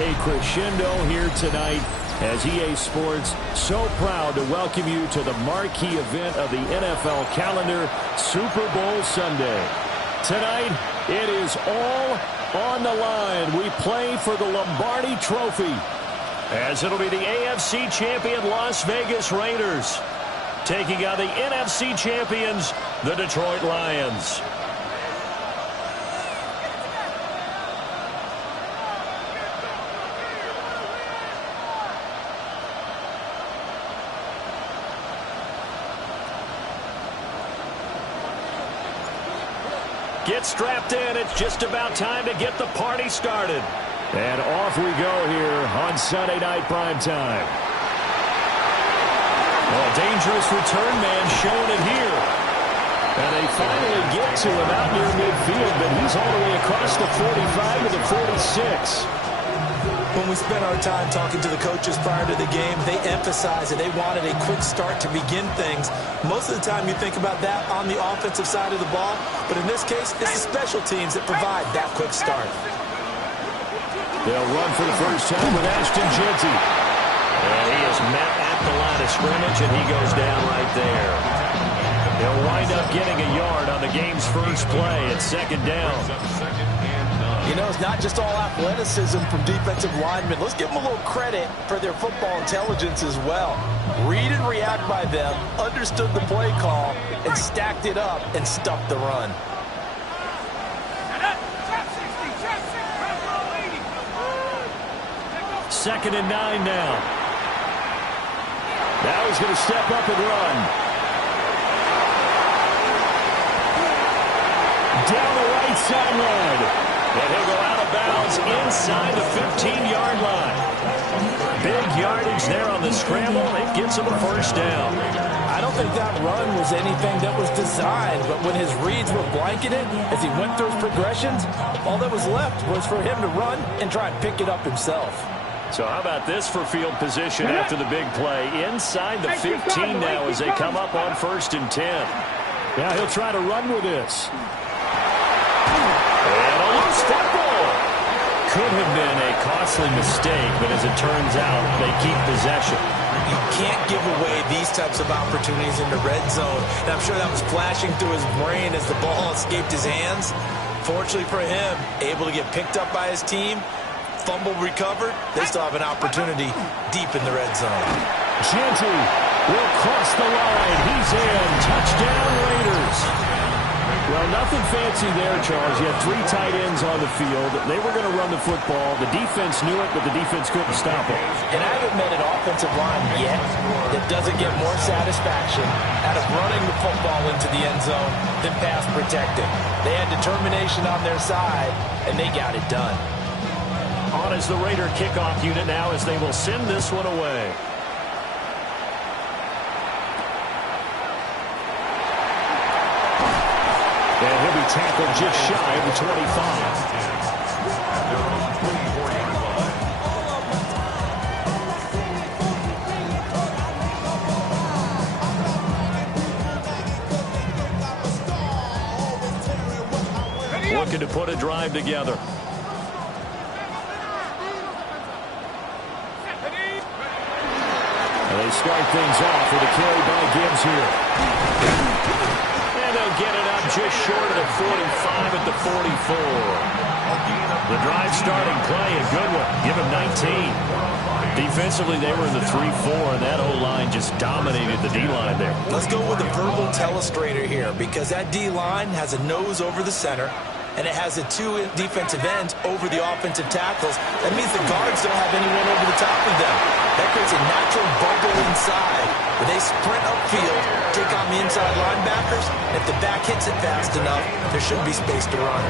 a crescendo here tonight as EA Sports so proud to welcome you to the marquee event of the NFL calendar, Super Bowl Sunday. Tonight, it is all on the line. We play for the Lombardi Trophy, as it'll be the AFC champion Las Vegas Raiders taking on the NFC champions, the Detroit Lions. Get strapped in. It's just about time to get the party started. And off we go here on Sunday Night Primetime. Oh, dangerous return man showing it here. And they finally get to him out near midfield, but he's all the way across the 45 to the 46. When we spent our time talking to the coaches prior to the game, they emphasized that they wanted a quick start to begin things. Most of the time you think about that on the offensive side of the ball, but in this case, it's the special teams that provide that quick start. They'll run for the first time with Ashton Jeanty. And he is met at the line of scrimmage, and he goes down right there. They'll wind up getting a yard on the game's first play at second down. You know, it's not just all athleticism from defensive linemen. Let's give them a little credit for their football intelligence as well. Read and react by them, understood the play call, and stacked it up and stuffed the run. Second and 9 now. Now he's going to step up and run. Down the right sideline. And he'll go out of bounds inside the 15-yard line. Big yardage there on the scramble. It gets him a first down. I don't think that run was anything that was designed, but when his reads were blanketed as he went through his progressions, all that was left was for him to run and try and pick it up himself. So how about this for field position after the big play? Inside the 15 now as they come up on 1st and 10. Yeah, he'll try to run with this. And a loose football. Could have been a costly mistake, but as it turns out, they keep possession. You can't give away these types of opportunities in the red zone. And I'm sure that was flashing through his brain as the ball escaped his hands. Fortunately for him, able to get picked up by his team, fumble recovered. They still have an opportunity deep in the red zone. Jeanty will cross the line. He's in. Touchdown, Raiders. Well, nothing fancy there, Charles. You had 3 tight ends on the field. They were going to run the football. The defense knew it, but the defense couldn't stop it. And I haven't met an offensive line yet that doesn't get more satisfaction out of running the football into the end zone than pass protecting. They had determination on their side, and they got it done. On is the Raider kickoff unit now as they will send this one away. And he'll be tackled just shy of the 25. Looking to put a drive together. And they start things off with a carry by Gibbs here. And they'll get it up just short of the 45 at the 44. The drive starting play, a good one. Give him 19. Defensively, they were in the 3-4, and that O-line just dominated the D-line there. Let's go with a verbal telestrator here, because that D-line has a nose over the center, and it has the 2 defensive ends over the offensive tackles. That means the guards don't have anyone over the top of them. That creates a natural bubble inside where they sprint upfield, take on the inside linebackers. If the back hits it fast enough, there should be space to run.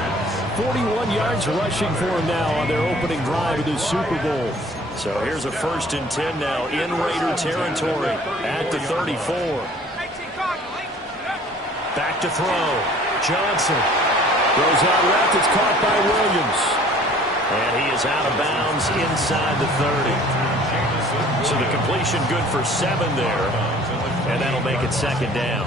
41 yards rushing for him now on their opening drive of the Super Bowl. So here's a 1st and 10 now in Raider territory at the 34. Back to throw. Johnson throws out left. It's caught by Williams. And he is out of bounds inside the 30. So the completion good for 7 there. And that'll make it second down.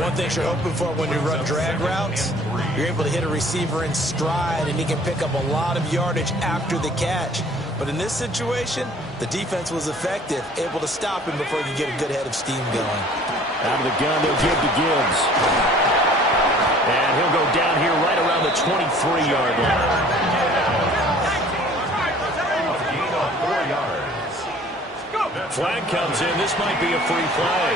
One thing you're hoping for when you run drag routes, you're able to hit a receiver in stride, and he can pick up a lot of yardage after the catch. But in this situation, the defense was effective, able to stop him before he could get a good head of steam going. Out of the gun, they'll give to Gibbs. And he'll go down here right around the 23-yard line. Flag comes in. This might be a free play.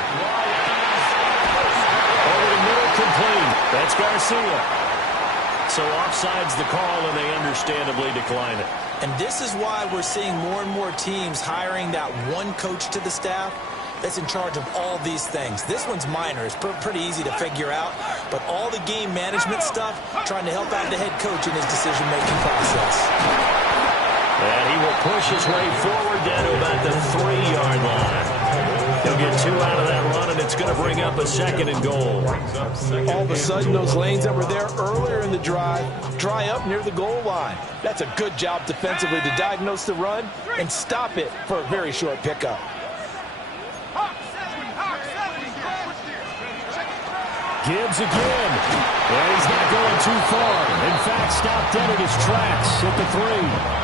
Over the middle, complete. That's Garcia. So offside's the call, and they understandably decline it. And this is why we're seeing more and more teams hiring that one coach to the staff that's in charge of all these things. This one's minor. It's pretty easy to figure out. But all the game management stuff, trying to help out the head coach in his decision-making process. And he will push his way forward down to about the 3-yard line. He'll get 2 out of that run, and it's going to bring up a second and goal. All of a sudden, those lanes that were there earlier in the drive dry up near the goal line. That's a good job defensively to diagnose the run and stop it for a very short pickup. Gibbs again. And he's not going too far. In fact, stopped dead at his tracks at the 3.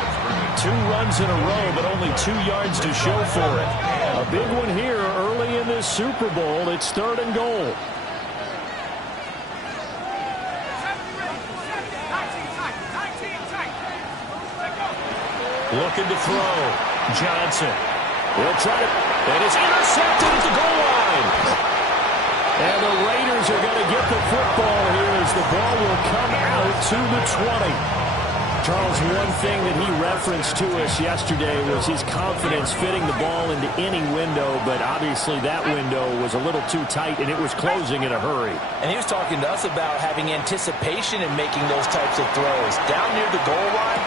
2 runs in a row, but only 2 yards to show for it. A big one here early in this Super Bowl. It's 3rd and goal. Looking to throw. Johnson. He'll try to... And it's intercepted at the goal line. And the Raiders are going to get the football here as the ball will come out to the 20. Charles, one thing that he referenced to us yesterday was his confidence fitting the ball into any window, but obviously that window was a little too tight, and it was closing in a hurry. And he was talking to us about having anticipation in making those types of throws. Down near the goal line,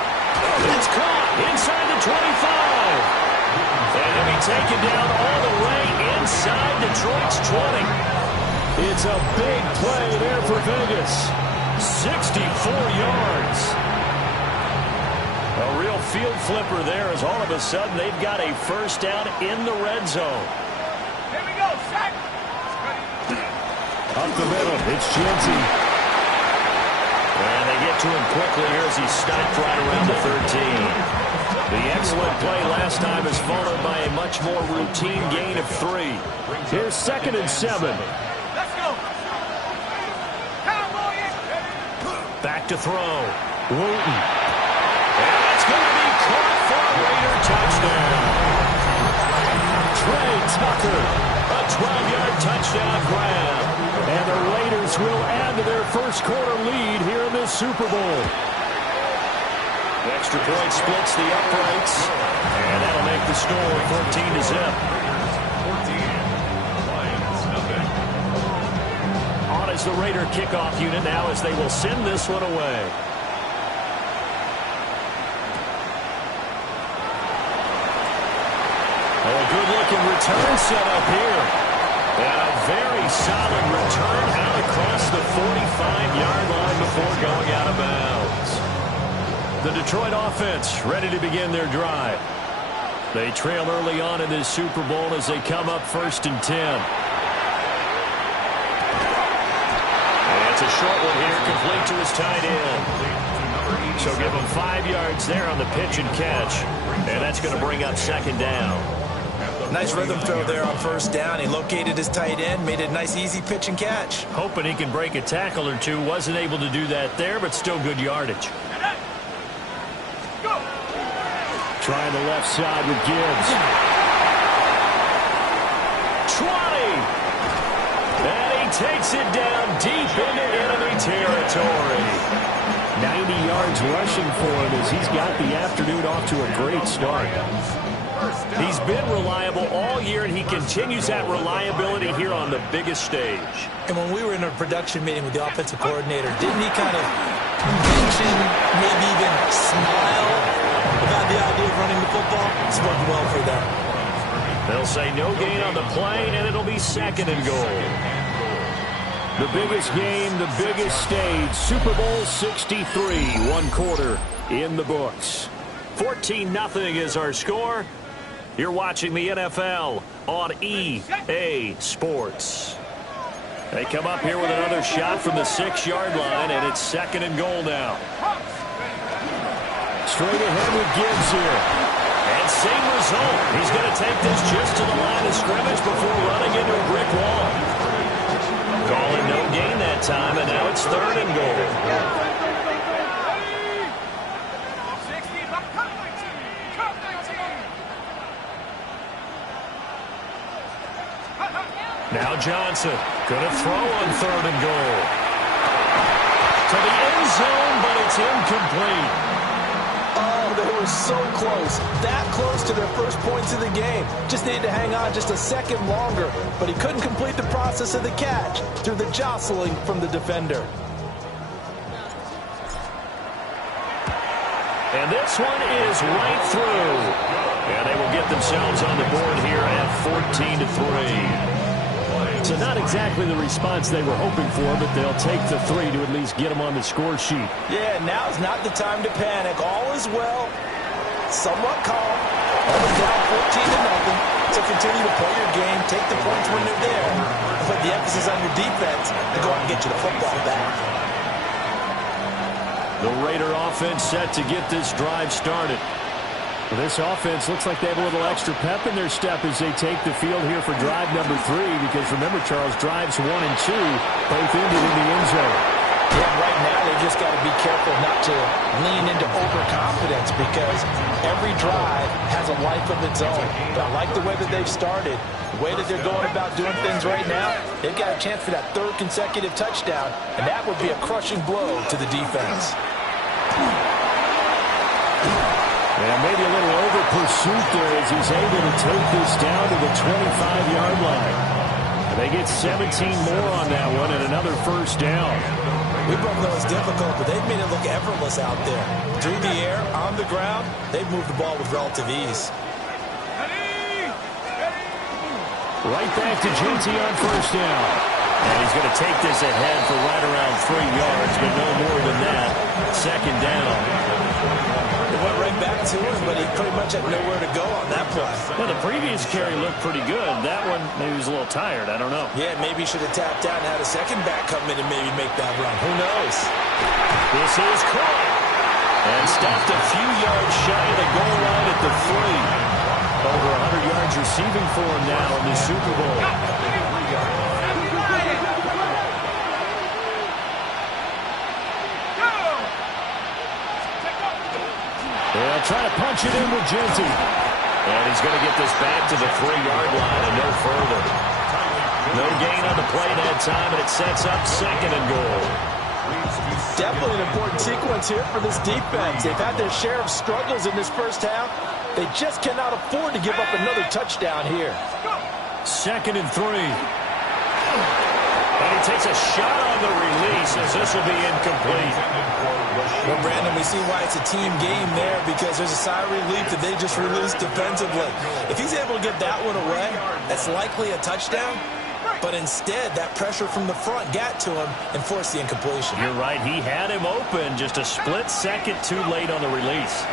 it's caught inside the 25. And he'll be taken down all the way inside Detroit's 20. It's a big play there for Vegas. 64 yards. A real field flipper there as all of a sudden they've got a first down in the red zone. Here we go, set. Up the middle, it's Jency. And they get to him quickly here as he's stopped right around the 13. The excellent play last time is followed by a much more routine gain of 3. Here's 2nd and 7. Let's go. Back to throw. Wooten. And it's going to be caught for a Raider touchdown. Trey Tucker, a 12-yard touchdown grab. And the Raiders will add to their first quarter lead here in this Super Bowl. The extra point splits the uprights, and that'll make the score 14-0. On is the Raider kickoff unit now as they will send this one away. Oh, a good-looking return set up here. And a very solid return out across the 45-yard line before going out of bounds. The Detroit offense ready to begin their drive. They trail early on in this Super Bowl as they come up 1st and 10. And it's a short one here, complete to his tight end. So give him 5 yards there on the pitch and catch. And that's going to bring up 2nd down. Nice rhythm throw there on 1st down. He located his tight end, made it a nice, easy pitch and catch. Hoping he can break a tackle or two. Wasn't able to do that there, but still good yardage. Trying the left side with Gibbs. 20. And he takes it down deep into enemy territory. 90 yards rushing for him as he's got the afternoon off to a great start. He's been reliable all year, and he continues that reliability here on the biggest stage. And when we were in a production meeting with the offensive coordinator, didn't he kind of mention, maybe even smile about the idea of running the football? It's worked well for them. They'll say no gain on the play, and it'll be 2nd and goal. The biggest game, the biggest stage, Super Bowl 63, 1 quarter in the books. 14-0 is our score. You're watching the NFL on EA Sports. They come up here with another shot from the 6-yard line, and it's 2nd and goal now. Straight ahead with Gibbs here. And same result. He's going to take this just to the line of scrimmage before running into a brick wall. Calling no gain that time, and now it's 3rd and goal. Now Johnson going to throw on 3rd and goal. To the end zone, but it's incomplete. Oh, they were so close. That close to their first points of the game. Just needed to hang on just a second longer, but he couldn't complete the process of the catch through the jostling from the defender. And this one is right through. And they will get themselves on the board here at 14-3. So not exactly the response they were hoping for, but they'll take the 3 to at least get them on the score sheet. Yeah, now's not the time to panic. All is well. Somewhat calm. Only down 14-0. So continue to play your game, take the points when they're there, and put the emphasis on your defense to go out and get you the football back. The Raider offense set to get this drive started. Well, this offense looks like they have a little extra pep in their step as they take the field here for drive number 3, because remember, Charles, drives 1 and 2 both ended in the end zone. Yeah, right now they just got to be careful not to lean into overconfidence, because every drive has a life of its own. But I like the way that they've started, the way that they're going about doing things right now. They've got a chance for that 3rd consecutive touchdown, and that would be a crushing blow to the defense. And maybe a little over-pursuit there as he's able to take this down to the 25-yard line. And they get 17 more on that one and another first down. We both know it's difficult, but they've made it look effortless out there. Through the air, on the ground, they've moved the ball with relative ease. Right back to JT on first down. And he's going to take this ahead for right around 3 yards, but no more than that. 2nd down. They went right back to him, but he pretty much had nowhere to go on that play. Well, the previous carry looked pretty good. That one, maybe he was a little tired. I don't know. Yeah, maybe he should have tapped out and had a second back come in and maybe make that run. Who knows? This is caught. And stopped a few yards shy of the goal line at the 3. Over 100 yards receiving for him now in the Super Bowl. They'll try to punch it in with Genty. And he's going to get this back to the 3-yard line and no further. No gain on the play that time, and it sets up 2nd and goal. Definitely an important sequence here for this defense. They've had their share of struggles in this first half. They just cannot afford to give up another touchdown here. 2nd and 3. And he takes a shot on the release as this will be incomplete. Well, Brandon, we see why it's a team game there, because there's a sigh of relief that they just released defensively. If he's able to get that one away, that's likely a touchdown. But instead, that pressure from the front got to him and forced the incompletion. You're right. He had him open, just a split second too late on the release.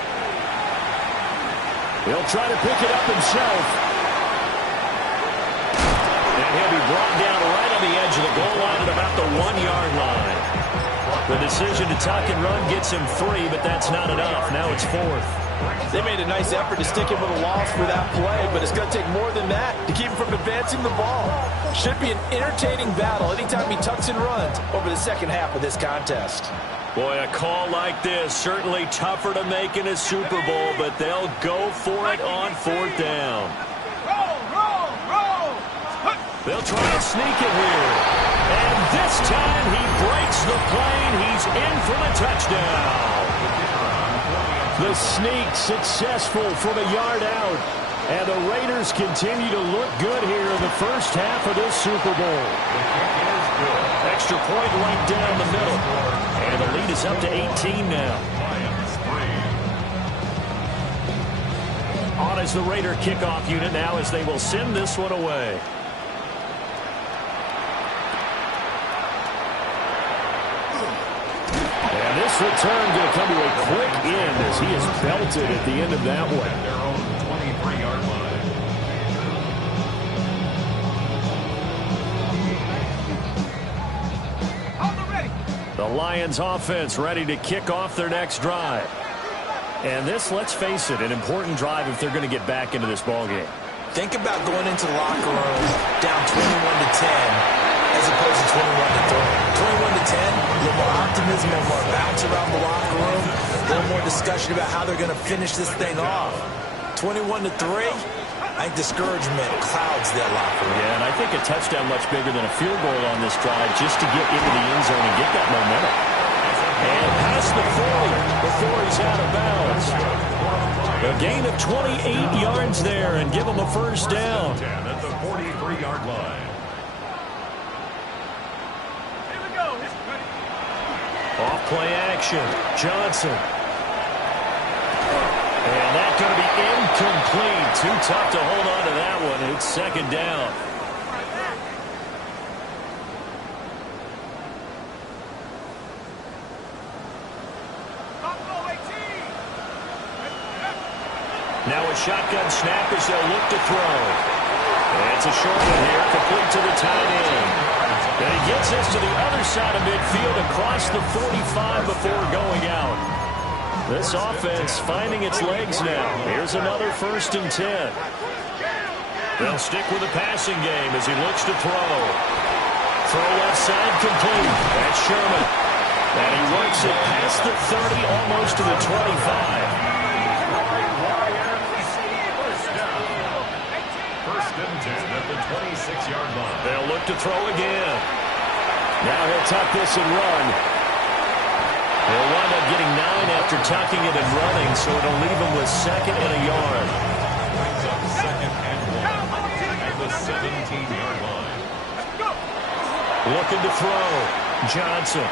He'll try to pick it up himself. And he'll be brought down right on the edge of the goal line at about the 1-yard line. The decision to tuck and run gets him 3, but that's not enough. Now it's 4th. They made a nice effort to stick him with a loss for that play, but it's going to take more than that to keep him from advancing the ball. Should be an entertaining battle anytime he tucks and runs over the second half of this contest. Boy, a call like this, certainly tougher to make in a Super Bowl, but they'll go for it on 4th down. They'll try to sneak it here. And this time he breaks the plane. He's in for the touchdown. The sneak successful from a yard out. And the Raiders continue to look good here in the first half of this Super Bowl. Extra point right down the middle. And the lead is up to 18 now. On is the Raider kickoff unit now as they will send this one away. And this return going to come to a quick end as he is belted at the end of that one. Their own 23-yard line. The Lions offense ready to kick off their next drive. And this, let's face it, an important drive if they're going to get back into this ballgame. Think about going into the locker room down 21-10 as opposed to 21-3. 21-10, a little more optimism, a little more bounce around the locker room, a little more discussion about how they're going to finish this thing off. 21-3, I think discouragement clouds that locker room. Yeah, and I think a touchdown much bigger than a field goal on this drive just to get into the end zone and get that momentum. And past the 40 before he's out of bounds. A gain of 28 yards there and give him a first down. At the 43-yard line. Here we go. Off play action. Johnson. And that's going to be incomplete. Too tough to hold on to that one. It's second down. Now a shotgun snap as they'll look to throw. And it's a short one here, complete to the tight end. And he gets this to the other side of midfield across the 45 before going out. This offense finding its legs now. Here's another 1st and 10. They'll stick with the passing game as he looks to throw. Throw left side complete. That's Sherman. And he works it past the 30, almost to the 25. At the 26-yard line. They'll look to throw again. Now he'll tuck this and run. He'll wind up getting 9 after tucking it and running, so it'll leave him with 2nd and a yard. Brings up 2nd and 1 at the 17-yard line. Looking to throw. Johnson.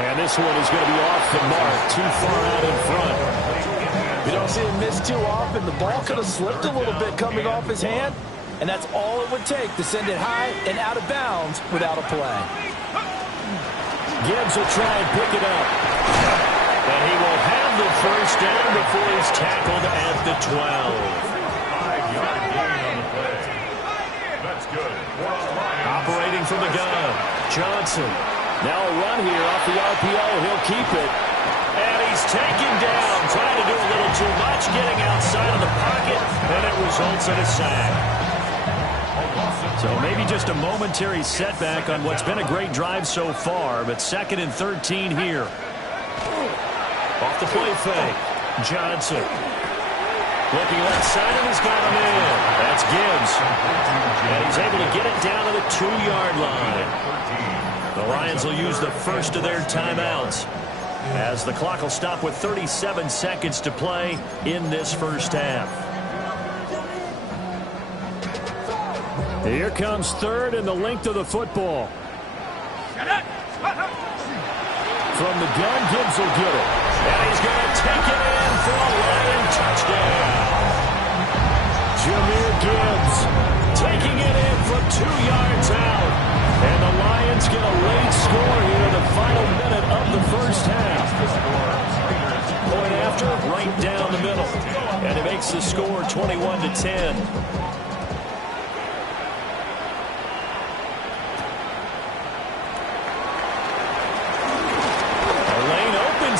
And this one is going to be off the mark, too far out in front. You don't see him miss too often. The ball could have slipped a little bit coming off his hand, and that's all it would take to send it high and out of bounds without a play. Gibbs will try and pick it up. And he will have the first down before he's tackled at the 12. 5-yard gain on the play. That's good. Operating from the gun. Johnson. Now a run here off the RPO. He'll keep it. And he's taken down. Trying to do a little too much. Getting outside of the pocket. And it results in a sack. So maybe just a momentary setback on what's been a great drive so far. But 2nd and 13 here. Off the play fake. Johnson. Looking left side, and he's got him in. That's Gibbs. And he's able to get it down to the 2-yard line. The Lions will use the first of their timeouts, as the clock will stop with 37 seconds to play in this first half. Here comes 3rd and the length of the football. From the gun, Gibbs will get it. And he's going to take it in for a Lion touchdown. Jahmyr Gibbs taking it in from 2 yards out. And the Lions get a late score here in the final minute of the first half. Point after, right down the middle. And it makes the score 21-10.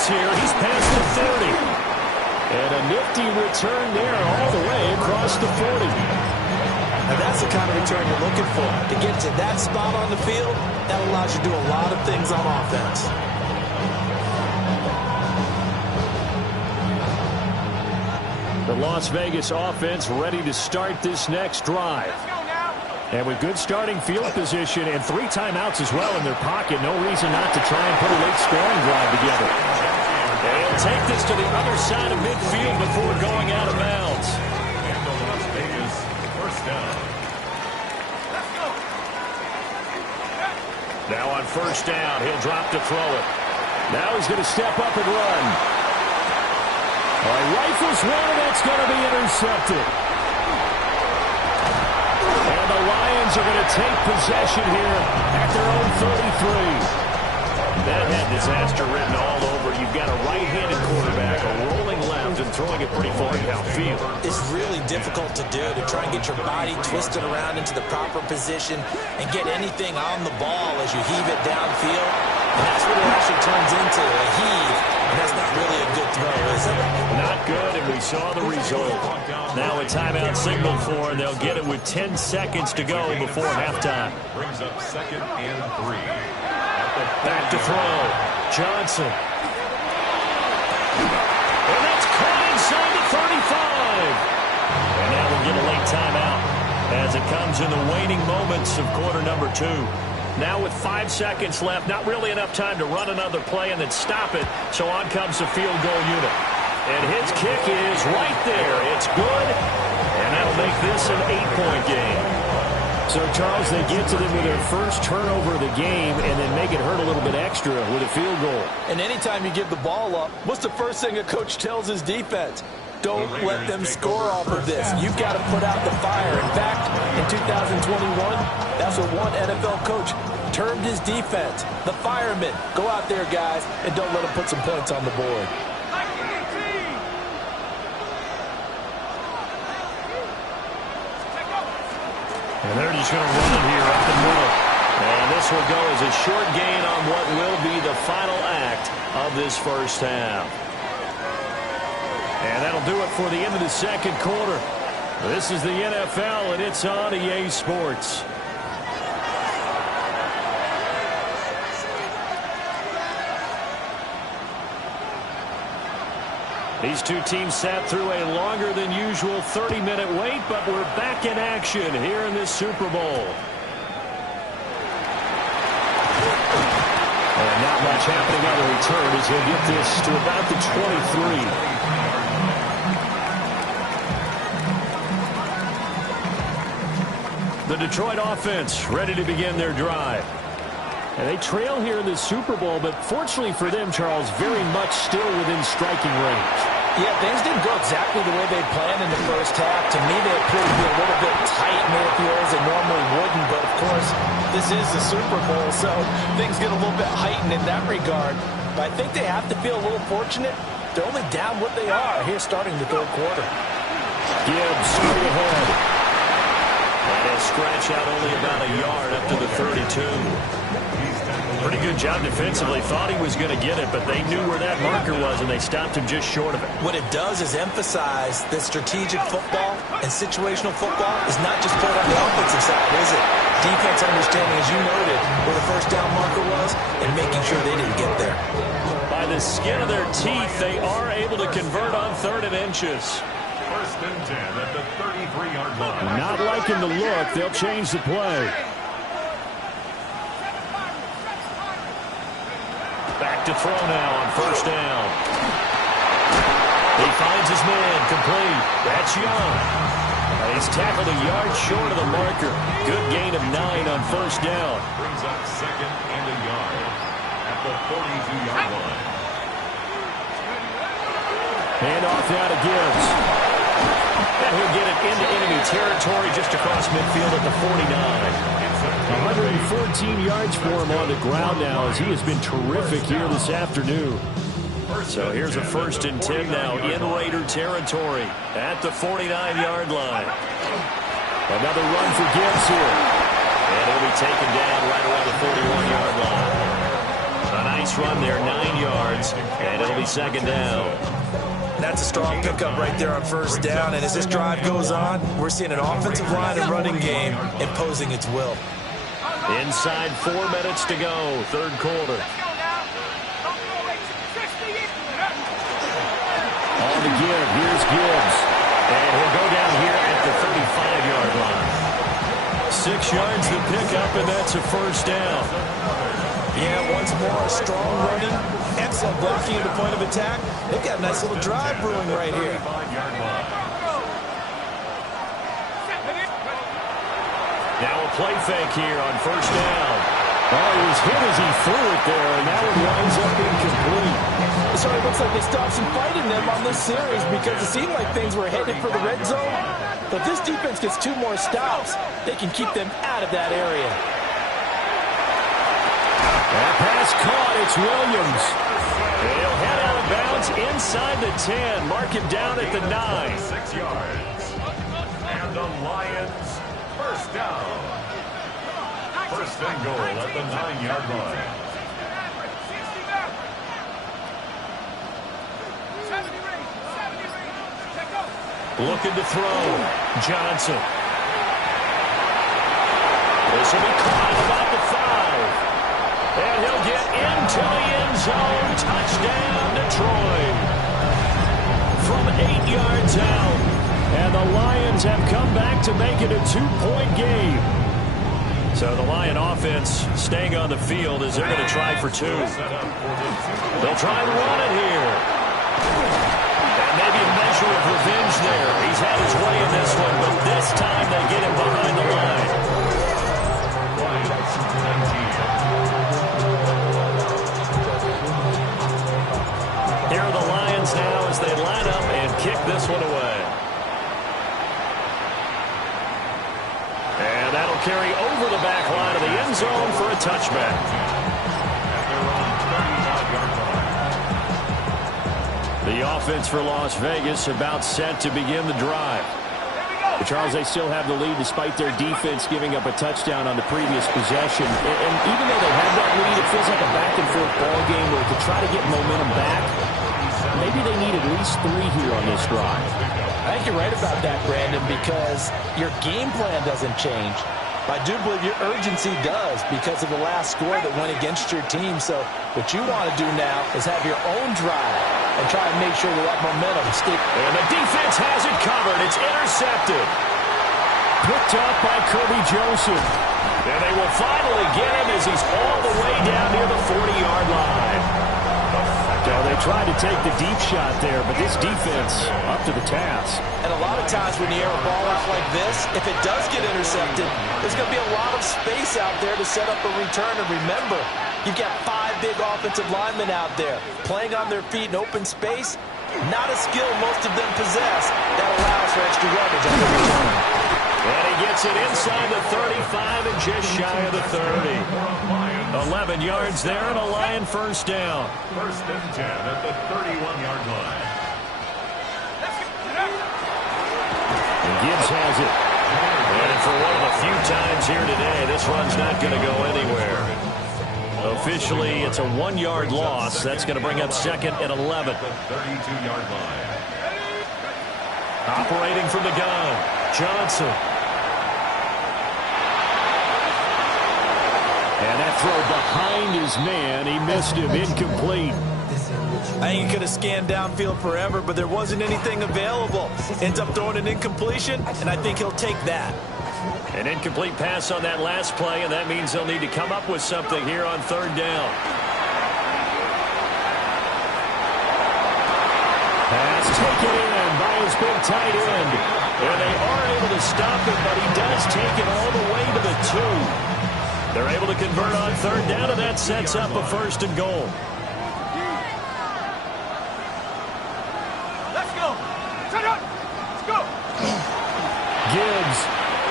Here, he's past the 30. And a nifty return there all the way across the 40. Now that's the kind of return you're looking for. To get to that spot on the field, that allows you to do a lot of things on offense. The Las Vegas offense ready to start this next drive. And with good starting field position and 3 timeouts as well in their pocket, no reason not to try and put a late scoring drive together. They'll take this to the other side of midfield before going out of bounds. And the Las Vegas first down. Now on first down, he'll drop to throw it. Now he's going to step up and run. Rifles one, and that's going to be intercepted. And the Lions are going to take possession here at their own 33. That had disaster written all over. You've got a right-handed quarterback, a rolling left, and throwing it pretty far downfield. It's really difficult to do, to try and get your body twisted around into the proper position and get anything on the ball as you heave it downfield. And that's what it actually turns into, a heave. And that's not really a good throw, is it? Not good, and we saw the result. Now a timeout signal for, and they'll get it with 10 seconds to go before halftime. Brings up 2nd and 3. Back to throw. Johnson. And that's caught inside the 35. And now we'll get a late timeout as it comes in the waning moments of quarter number 2. Now with 5 seconds left, not really enough time to run another play and then stop it. So on comes the field goal unit. And his kick is right there. It's good, and that'll make this an 8-point game. So, Charles, they get to them with their first turnover of the game and then make it hurt a little bit extra with a field goal. And anytime you give the ball up, what's the first thing a coach tells his defense? Don't let them score off of this. You've got to put out the fire. In fact, in 2021, that's what one NFL coach termed his defense, the firemen. Go out there, guys, and don't let them put some points on the board. And they're just going to run it here up the middle. And this will go as a short gain on what will be the final act of this first half. And that'll do it for the end of the second quarter. This is the NFL, and it's on EA Sports. These two teams sat through a longer than usual 30-minute wait, but we're back in action here in this Super Bowl. And not much happening on the return as he'll get this to about the 23. The Detroit offense ready to begin their drive. And they trail here in this Super Bowl, but fortunately for them, Charles, very much still within striking range. Yeah, things didn't go exactly the way they planned in the first half. To me, they appeared to be a little bit tight in their fields. They normally wouldn't, but of course, this is the Super Bowl, so things get a little bit heightened in that regard. But I think they have to feel a little fortunate. They're only down what they are here starting the third quarter. Gibbs straight ahead. And a scratch out only about a yard up to the 32. Pretty good job defensively. Thought he was going to get it, but they knew where that marker was, and they stopped him just short of it. What it does is emphasize that strategic football and situational football is not just played on the offensive side, is it? Defense understanding, as you noted, where the first down marker was and making sure they didn't get there. By the skin of their teeth, they are able to convert on 3rd and inches. 1st and 10 at the 33-yard line. Not liking the look. They'll change the play. Back to throw now on 1st down. He finds his man complete. That's Young. He's tackled a yard short of the marker. Good gain of 9 on 1st down. Brings up 2nd and a yard at the 42-yard line. Hand off now to Gibbs. And he'll get it into enemy territory just across midfield at the 49. 114 yards for him on the ground now as he has been terrific here this afternoon. So here's a 1st and 10 now in Raider territory at the 49-yard line. Another run for Gibbs here. And he'll be taken down right around the 41-yard line. A nice run there, 9 yards, and it'll be 2nd down. That's a strong pickup right there on 1st down, and as this drive goes on, we're seeing an offensive line and running game imposing its will. Inside 4 minutes to go, 3rd quarter. On the give, here's Gibbs. And he'll go down here at the 35-yard line. 6 yards to pick up, and that's a 1st down. Yeah, once more, strong running, excellent blocking at the point of attack. They've got a nice little drive brewing right here. Now a play fake here on 1st down. Oh, he was hit as he threw it there, and that one winds up incomplete. So it looks like they stopped some fighting them on this series because it seemed like things were headed for the red zone. But if this defense gets 2 more stops, they can keep them out of that area. That pass caught. It's Williams. He'll head out of bounds inside the 10. Mark him down at the 9. 6 yards. And the Lions, 1st down. 1st and goal at the 9-yard line. Looking to throw. Johnson. This will be caught about the 5. And he'll get into the end zone. Touchdown, Detroit. From 8 yards out. And the Lions have come back to make it a 2-point game. So the Lion offense staying on the field as they're going to try for 2. They'll try and run it here. And maybe a measure of revenge there. He's had his way in this one, but this time they get him behind the line. Here are the Lions now as they line up and kick this one away. And that'll carry over the back line of the end zone for a touchback. The offense for Las Vegas about set to begin the drive. But Charles, they still have the lead despite their defense giving up a touchdown on the previous possession. And even though they have that lead, it feels like a back-and-forth ball game where to try to get momentum back, maybe they need at least 3 here on this drive. I think you're right about that, Brandon, because your game plan doesn't change. I do believe your urgency does because of the last score that went against your team. So what you want to do now is have your own drive and try and make sure that momentum sticks. And the defense has it covered. It's intercepted. Picked up by Kirby Joseph. And they will finally get him as he's all the way down near the 40-yard line. So they tried to take the deep shot there, but this defense up to the task. And a lot of times when you air a ball out like this, if it does get intercepted, there's going to be a lot of space out there to set up a return. And remember, you've got 5 big offensive linemen out there playing on their feet in open space. Not a skill most of them possess that allows for extra yardage on the return. And he gets it inside the 35 and just shy of the 30. 11 yards there and a Lion first down. 1st and 10 at the 31-yard line. And Gibbs has it. And for one of the few times here today, this run's not going to go anywhere. Officially, it's a 1-yard loss. That's going to bring up 2nd and 11. The 32-yard line. Operating from the gun, Johnson. And that throw behind his man, he missed him, incomplete. I think he could have scanned downfield forever, but there wasn't anything available. Ends up throwing an incompletion, and I think he'll take that. An incomplete pass on that last play, and that means they'll need to come up with something here on 3rd down. Pass taken in by his big tight end. And they are able to stop it, but he does take it all the way to the 2. They're able to convert on 3rd down, and that sets up a 1st and goal. Let's go. Set up. Let's go. Gibbs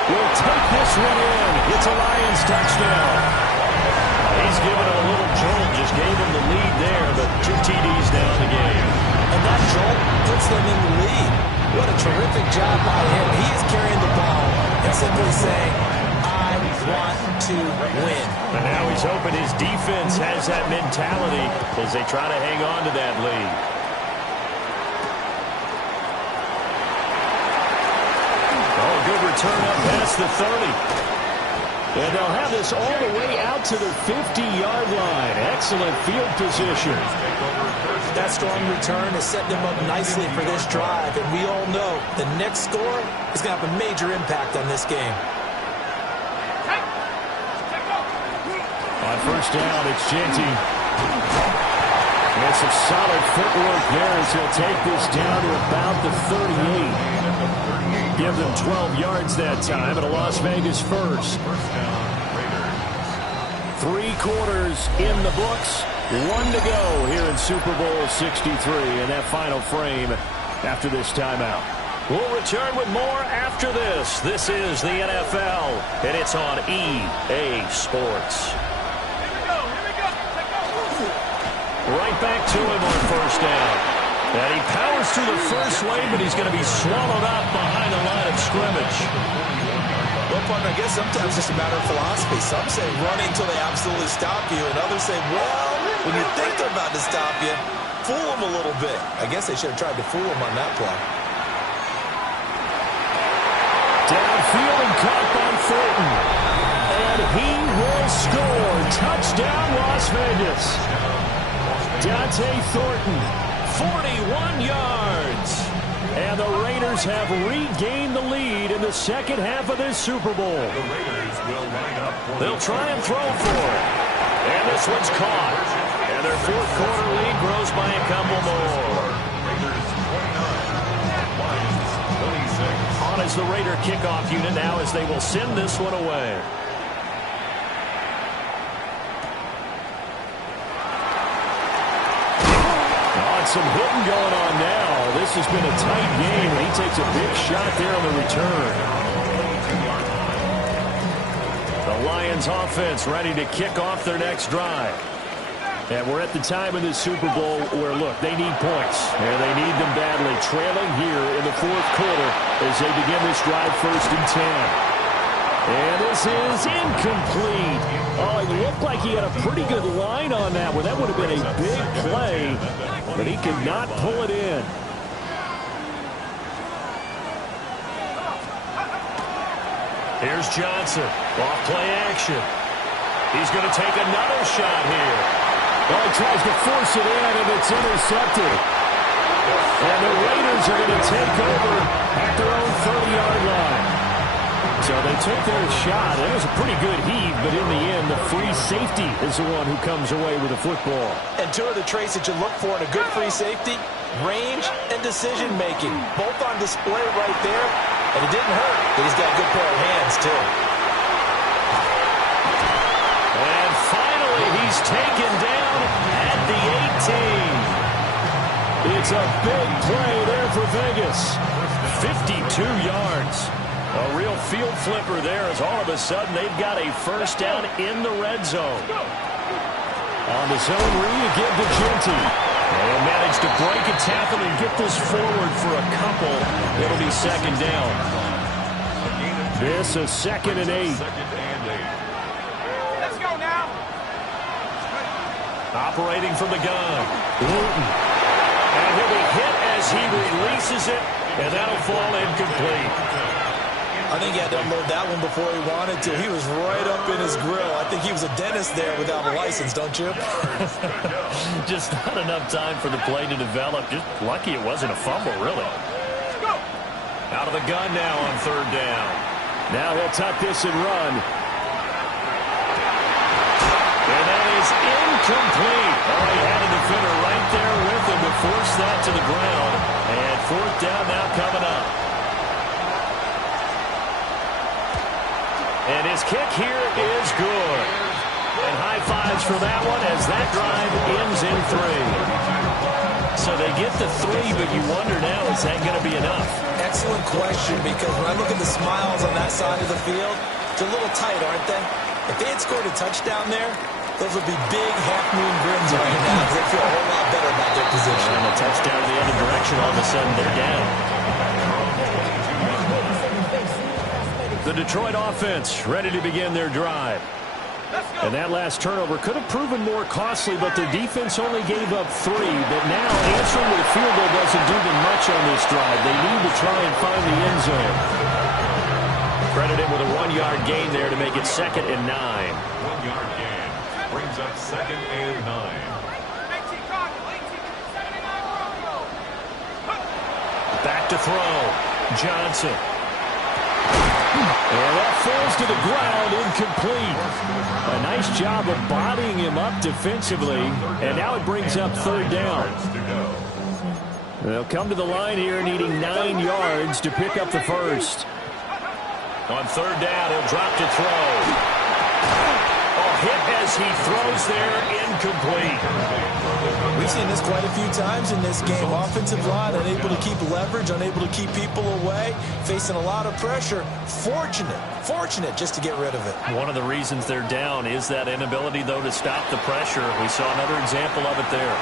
will take this one in. It's a Lions touchdown. He's given him a little jolt, just gave him the lead there, but 2 TDs down the game. And that jolt puts them in the lead. What a terrific job by him. He is carrying the ball and simply saying, I want to win. And now he's hoping his defense has that mentality as they try to hang on to that lead. Oh, good return up past the 30. And they'll have this all the way out to the 50-yard line. Excellent field position. That strong return is setting them up nicely for this drive. And we all know the next score is going to have a major impact on this game. On 1st down, it's Genty. And some solid footwork there as he'll take this down to about the 38. Give them 12 yards that time at a Las Vegas first. 3 quarters in the books. 1 to go here in Super Bowl 63 in that final frame after this timeout. We'll return with more after this. This is the NFL, and it's on EA Sports. Right back to him on 1st down. And he powers through the first wave, but he's going to be swallowed up behind the line of scrimmage. Well, partner, I guess sometimes it's a matter of philosophy. Some say run until they absolutely stop you, and others say, well, when you think they're about to stop you, fool them a little bit. I guess they should have tried to fool them on that play. Touchdown, Las Vegas. Dante Thornton, 41 yards. And the Raiders have regained the lead in the second half of this Super Bowl. The Raiders will line up. They'll try and throw for it. And this one's caught. And their fourth quarter lead grows by a couple more. Raiders 29, Lions 26. On is the Raider kickoff unit now as they will send this one away. Some hitting going on now. This has been a tight game, and he takes a big shot there on the return. The Lions offense ready to kick off their next drive. And we're at the time in the Super Bowl where, look, they need points. And they need them badly. Trailing here in the fourth quarter as they begin this drive 1st and 10. And this is incomplete. Oh, it looked like he had a pretty good line on that one. That would have been a big play, but he could not pull it in. Here's Johnson. Off play action. He's going to take another shot here. Oh, he tries to force it in, and it's intercepted. And the Raiders are going to take over at their own 30-yard line. So they took their shot. It was a pretty good heave, but in the end, the free safety is the one who comes away with the football. And two of the traits that you look for in a good free safety, range and decision-making. Both on display right there, and it didn't hurt. He's got a good pair of hands, too. And finally, he's taken down at the 18. It's a big play there for Vegas. 52 yards. A real field flipper there as all of a sudden they've got a first down in the red zone. On the zone read again to Genty. And managed to break a tackle and get this forward for a couple. It'll be second down. This is 2nd and 8. Let's go now. Operating from the gun. Wooten. And he'll be hit as he releases it. And that'll fall incomplete. I think he had to unload that one before he wanted to. He was right up in his grill. I think he was a dentist there without a license, don't you? Just not enough time for the play to develop. Just lucky it wasn't a fumble, really. Out of the gun now on 3rd down. Now he'll tuck this and run. And that is incomplete. Oh, he had a defender right there with him to force that to the ground. And 4th down now coming up. And his kick here is good. And high fives for that one as that drive ends in 3. So they get the 3, but you wonder now, is that going to be enough? Excellent question, because when I look at the smiles on that side of the field, they're a little tight, aren't they? If they had scored a touchdown there, those would be big half-moon grins right now. They feel a whole lot better about their position. And a touchdown the other direction, all of a sudden they're down. The Detroit offense ready to begin their drive. And that last turnover could have proven more costly, but their defense only gave up 3. But now answering with a field goal doesn't do them much on this drive. They need to try and find the end zone. Credited with a 1-yard gain there to make it 2nd and 9. 1-yard gain brings up 2nd and 9. Back to throw. Johnson. And that falls to the ground, incomplete. A nice job of bodying him up defensively, and now it brings up 3rd down. They'll come to the line here needing 9 yards to pick up the first. On 3rd down, he'll drop to throw. Hit as he throws there, incomplete. We've seen this quite a few times in this game. Offensive line unable to keep leverage, unable to keep people away, facing a lot of pressure. Fortunate just to get rid of it. One of the reasons they're down is that inability, though, to stop the pressure. We saw another example of it there.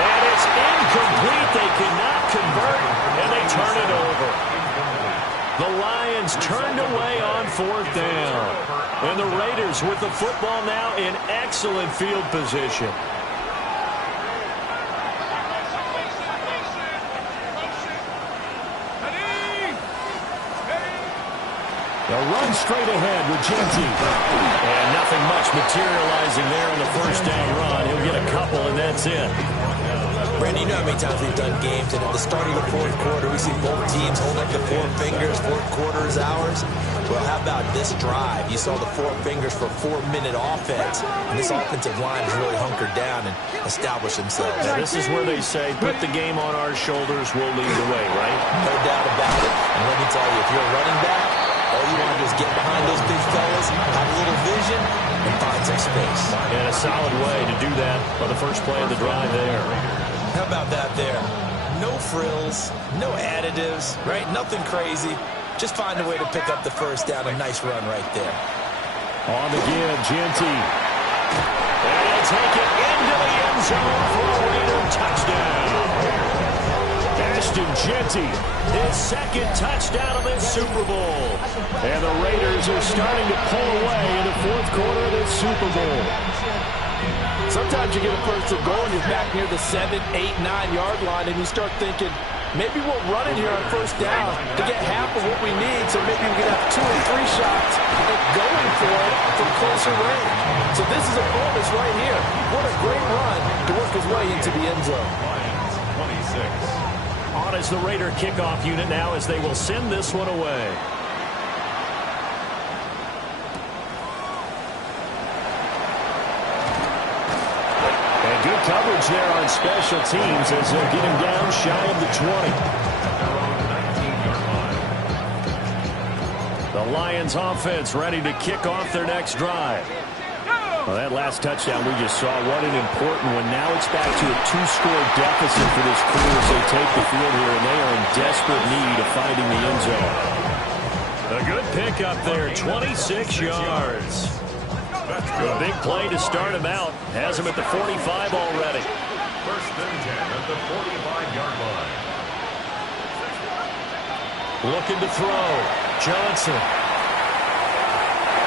And it's incomplete. They cannot convert, and they turn it over. The Lions turned away on 4th down. And the Raiders with the football now in excellent field position. They'll run straight ahead with Genty. And nothing much materializing there on the first down run. He'll get a couple, and that's it. Brandon, you know how many times we've done games, and at the start of the fourth quarter, we see both teams hold up the four fingers, fourth quarter is ours. Well, how about this drive? You saw the four fingers for a 4-minute offense, and this offensive line has really hunkered down and established themselves. Yeah, this is where they say, put the game on our shoulders, we'll lead the way, right? No doubt about it. And let me tell you, if you're a running back, all you want to do is get behind those big fellas, have a little vision, and find some space. And a solid way to do that on the first play of the drive there. How about that there? No frills, no additives, right? Nothing crazy. Just find a way to pick up the first down. A nice run right there. On the give, Genty. And he'll take it into the end zone for a Raider touchdown. Ashton Genty, his second touchdown of this Super Bowl. And the Raiders are starting to pull away in the fourth quarter of this Super Bowl. Sometimes you get a first and goal and you're back near the 7, 8, 9-yard line, and you start thinking, maybe we'll run it here on first down to get half of what we need, so maybe we can have 2 or 3 shots at going for it from closer range. So this is a bonus right here. What a great run to work his way into the end zone. 26. On is the Raider kickoff unit now as they will send this one away. Good coverage there on special teams as they'll get him down shy of the 20. The Lions offense ready to kick off their next drive. Well, that last touchdown we just saw, what an important one. Now it's back to a 2-score deficit for this crew as they take the field here, and they are in desperate need of finding the end zone. A good pickup there, 26 yards. A big play to start him out. Has him at the 45 already. First and 10 at the 45-yard line. Looking to throw. Johnson.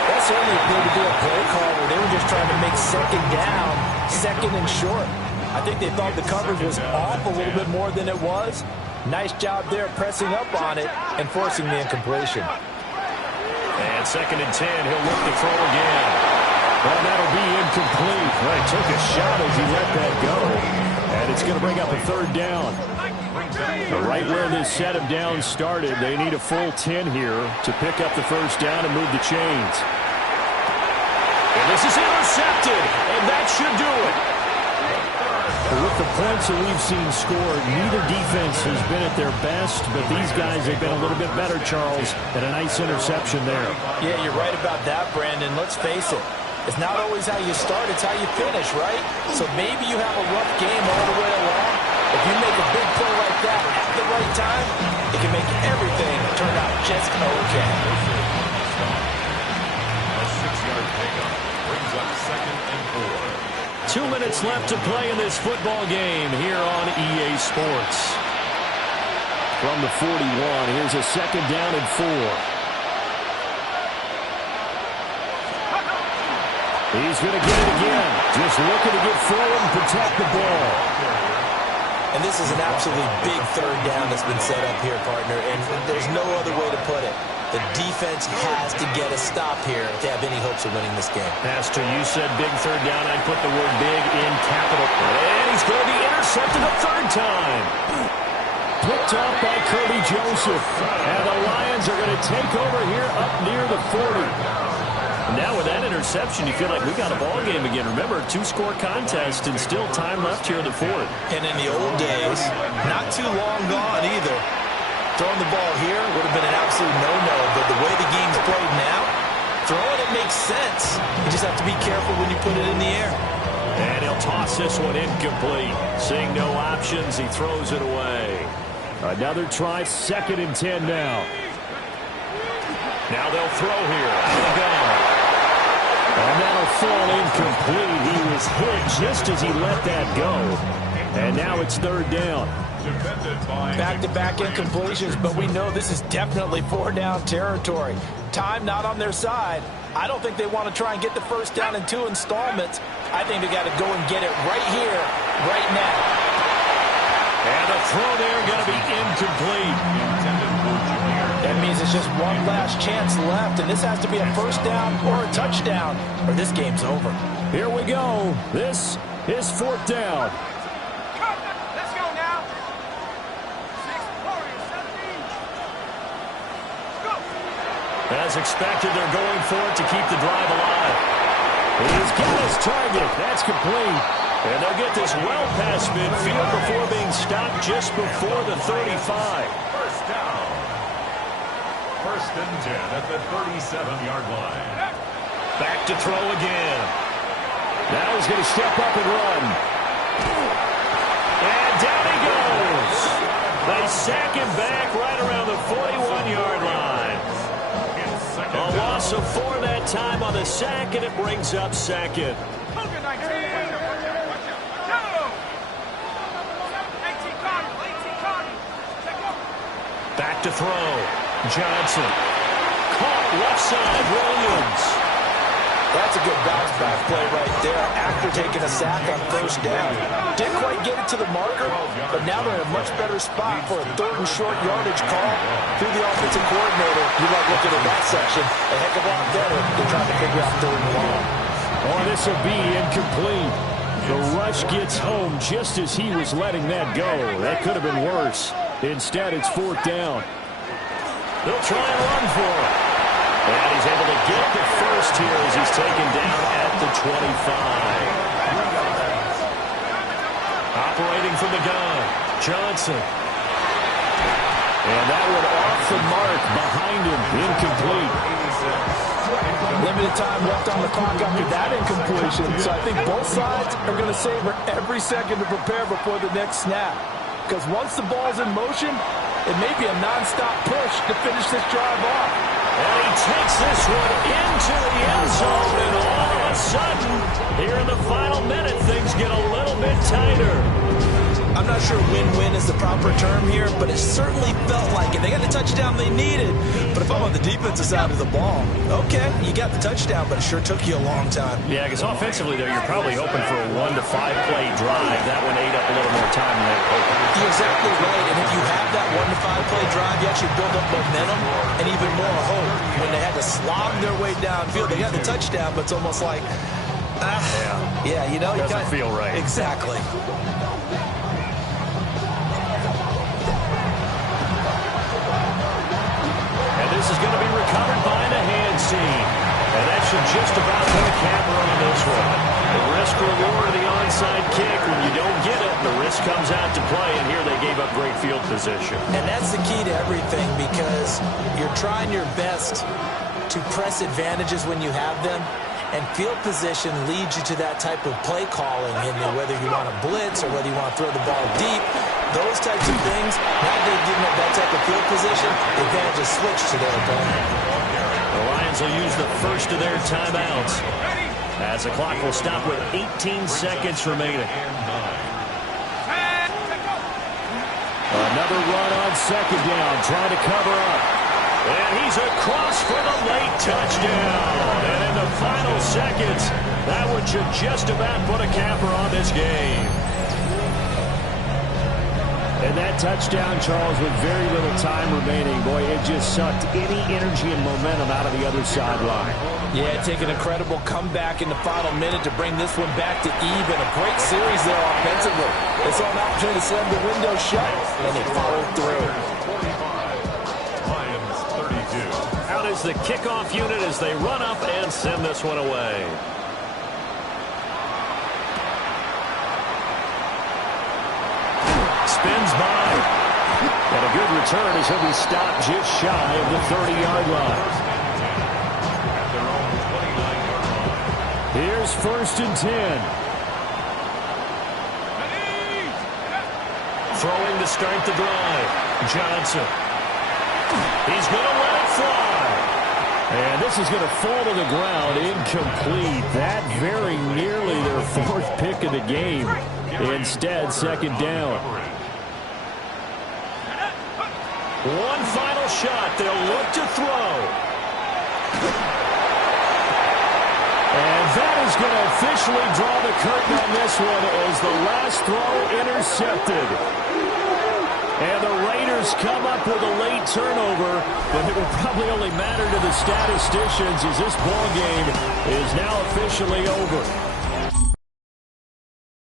That certainly appeared to be a play call where they were just trying to make second down, second and short. I think they thought the coverage was off a little bit more than it was. Nice job there pressing up on it and forcing the incompletion. And second and 10, he'll look to throw again. Well, that'll be incomplete. Well, he took a shot as he let that go. And it's going to bring up a third down. Right where this set of downs started, they need a full 10 here to pick up the first down and move the chains. And this is intercepted, and that should do it. With the points that we've seen scored, neither defense has been at their best, but these guys have been a little bit better, Charles, and a nice interception there. Yeah, you're right about that, Brandon. Let's face it. It's not always how you start, it's how you finish, right? So maybe you have a rough game all the way along. If you make a big play like that at the right time, it can make everything turn out just okay. A 6-yard pickup brings up second and 4. 2 minutes left to play in this football game here on EA Sports. From the 41, here's a second down and 4. He's going to get it again. Just looking to get forward and protect the ball. And this is an absolutely big third down that's been set up here, partner, and there's no other way to put it. The defense has to get a stop here to have any hopes of winning this game. Pastor, you said big third down. I'd put the word big in capital. And he's going to be intercepted a third time. Picked up by Kirby Joseph. And the Lions are going to take over here up near the 40. Now with that interception, you feel like we got a ball game again. Remember, 2-score contest and still time left here in the fourth. And in the old days, not too long gone either. Throwing the ball here would have been an absolute no-no, but the way the game's played now, throwing it makes sense. You just have to be careful when you put it in the air. And he'll toss this one incomplete. Seeing no options, he throws it away. Another try, second and 10 now. Now they'll throw here. Out of the gun. And that'll fall incomplete. He was hit just as he let that go. And now it's third down. Back-to-back incompletions, but we know this is definitely 4-down territory. Time not on their side. I don't think they want to try and get the first down in 2 installments. I think they got to go and get it right here, right now. And the throw there going to be incomplete. That means means it's just one last chance left, and this has to be a first down or a touchdown, or this game's over. Here we go. This is fourth down. Let's go now. 6-40, 17. Go. As expected, they're going for it to keep the drive alive. He's got his target. That's complete. And they'll get this well past midfield before being stopped just before the 35. First down. First and 10 at the 37-yard line. Back to throw again. Now he's going to step up and run. And down he goes. They sack him back right around the 41-yard line. A loss of 4 that time on the sack, and it brings up second. Cougar 19. Back to throw. Johnson. Caught left side. Williams. That's a good bounce back play right there after taking a sack on first down. Didn't quite get it to the marker, but now they're in a much better spot for a third and short yardage call through the offensive coordinator. You like looking at that section a heck of a lot better than trying to figure out third and long. Oh, this will be incomplete. The rush gets home just as he was letting that go. That could have been worse. Instead, it's fourth down. They'll try and run for it. And he's able to get the first here as he's taken down at the 25. Operating from the gun, Johnson. And that one off the mark behind him, incomplete. Limited time left on the clock after that incompletion, so I think both sides are going to savor every second to prepare before the next snap. Because once the ball's in motion, it may be a nonstop push to finish this drive off. And he takes this one into the end zone, and all of a sudden, here in the final minute, things get a little bit tighter. I'm not sure win-win is the proper term here, but it certainly felt like it. They got the touchdown they needed, but if I'm on the defensive side of the ball, okay, you got the touchdown, but it sure took you a long time. Yeah, because offensively, though, you're probably hoping for a 1 to 5 play drive. That one ate up a little more time than they were hoping. You're exactly right, and if you have that 1 to 5 play drive, you actually build up momentum and even more hope. When they had to slob their way downfield, they got the touchdown, but it's almost like, yeah, you know, doesn't feel right. Exactly. This is going to be recovered by the hands team. And that should just about put a capper on this one. The risk-reward of the onside kick. When you don't get it, the risk comes out to play. And here they gave up great field position. And that's the key to everything, because you're trying your best to press advantages when you have them. And field position leads you to that type of play calling, whether you want to blitz or whether you want to throw the ball deep. Those types of things, now they've given up that type of field position, the advantage is switched to their opponent. The Lions will use the first of their timeouts as the clock will stop with 18 seconds remaining. Another run on second down, trying to cover up. And he's across for the late touchdown. And in the final seconds, that one should just about put a capper on this game. And that touchdown, Charles, with very little time remaining, boy, it just sucked any energy and momentum out of the other sideline. Yeah, take an incredible comeback in the final minute to bring this one back to even. A great series there offensively. They saw an opportunity to slam the window shut, and they followed through. 45, Lions 32. Out is the kickoff unit as they run up and send this one away. Spins by. And a good return as he'll be stopped just shy of the 30-yard line. At their own 29-yard line. Here's first and 10. Throwing to start the drive. Johnson. He's going to let it fly. And this is going to fall to the ground incomplete. That very nearly their fourth pick of the game. Instead, second down. One final shot. They'll look to throw. And that is going to officially draw the curtain on this one as the last throw intercepted. And the Raiders come up with a late turnover, but it will probably only matter to the statisticians as this ball game is now officially over.